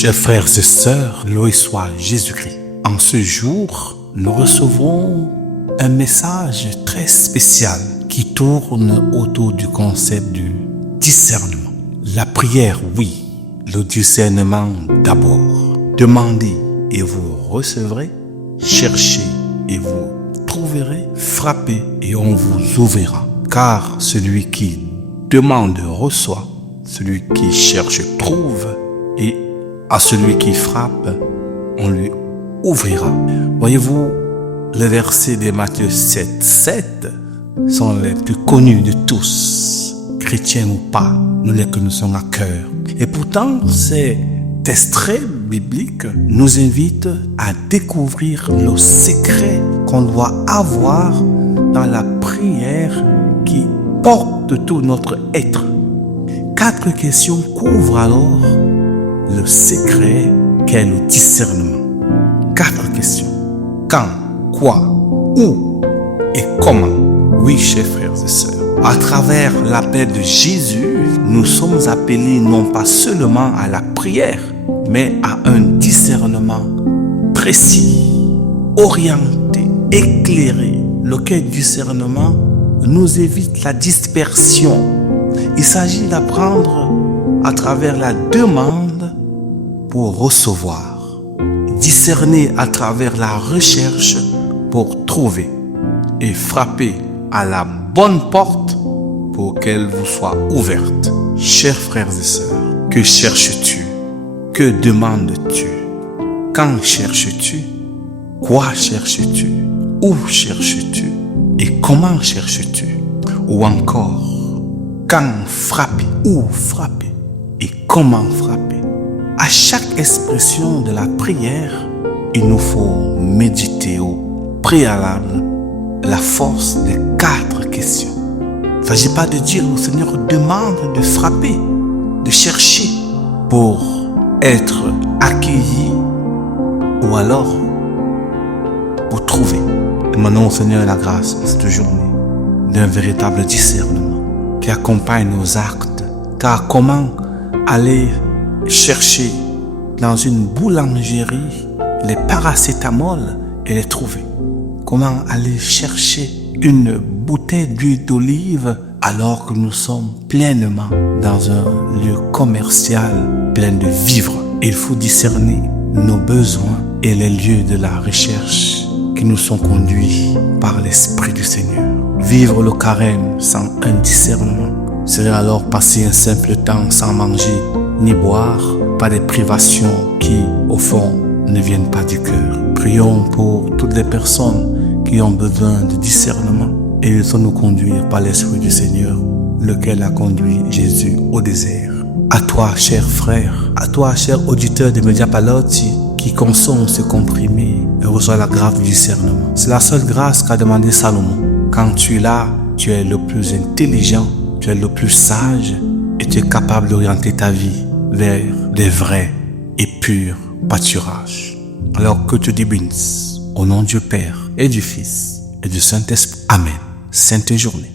Chers frères et sœurs, loué soit Jésus-Christ. En ce jour, nous recevrons un message très spécial qui tourne autour du concept du discernement. La prière, oui. Le discernement d'abord. Demandez et vous recevrez. Cherchez et vous trouverez. Frappez et on vous ouvrira. Car celui qui demande reçoit. Celui qui cherche trouve. Et à celui qui frappe, on lui ouvrira. Voyez-vous, les versets de Matthieu 7 sont les plus connus de tous, chrétiens ou pas, nous les connaissons à cœur. Et pourtant, ces extraits bibliques nous invitent à découvrir le secret qu'on doit avoir dans la prière qui porte tout notre être. 4 questions couvrent alors le secret qu'est le discernement. 4 questions. Quand, quoi, où et comment. Oui, chers frères et sœurs, à travers l'appel de Jésus, nous sommes appelés non pas seulement à la prière, mais à un discernement précis, orienté, éclairé. Lequel discernement nous évite la dispersion. Il s'agit d'apprendre à travers la demande pour recevoir, discerner à travers la recherche pour trouver et frapper à la bonne porte pour qu'elle vous soit ouverte. Chers frères et sœurs, que cherches-tu? Que demandes-tu? Quand cherches-tu? Quoi cherches-tu? Où cherches-tu? Et comment cherches-tu? Ou encore, quand frapper? Où frapper? Et comment frapper? À chaque expression de la prière, il nous faut méditer au préalable la force des 4 questions. Il ne s'agit pas de dire au Seigneur demande de frapper, de chercher pour être accueilli ou alors pour trouver. Demandons au Seigneur la grâce de cette journée d'un véritable discernement qui accompagne nos actes. Car comment aller chercher dans une boulangerie les paracétamol et les trouver? Comment aller chercher une bouteille d'huile d'olive alors que nous sommes pleinement dans un lieu commercial plein de vivres? Il faut discerner nos besoins et les lieux de la recherche qui nous sont conduits par l'Esprit du Seigneur. Vivre le carême sans un discernement serait alors passer un simple temps sans manger ni boire, pas des privations qui, au fond, ne viennent pas du cœur. Prions pour toutes les personnes qui ont besoin de discernement et laissons-nous conduire par l'Esprit du Seigneur, lequel a conduit Jésus au désert. À toi, cher frère, à toi, cher auditeur de Média Palotti, qui consomme ce comprimé et reçoit la grâce du discernement. C'est la seule grâce qu'a demandé Salomon. Quand tu es là, tu es le plus intelligent, tu es le plus sage et tu es capable d'orienter ta vie vers des vrais et purs pâturages. Alors que Dieu te bénisse, au nom du Père et du Fils et du Saint-Esprit. Amen. Sainte journée.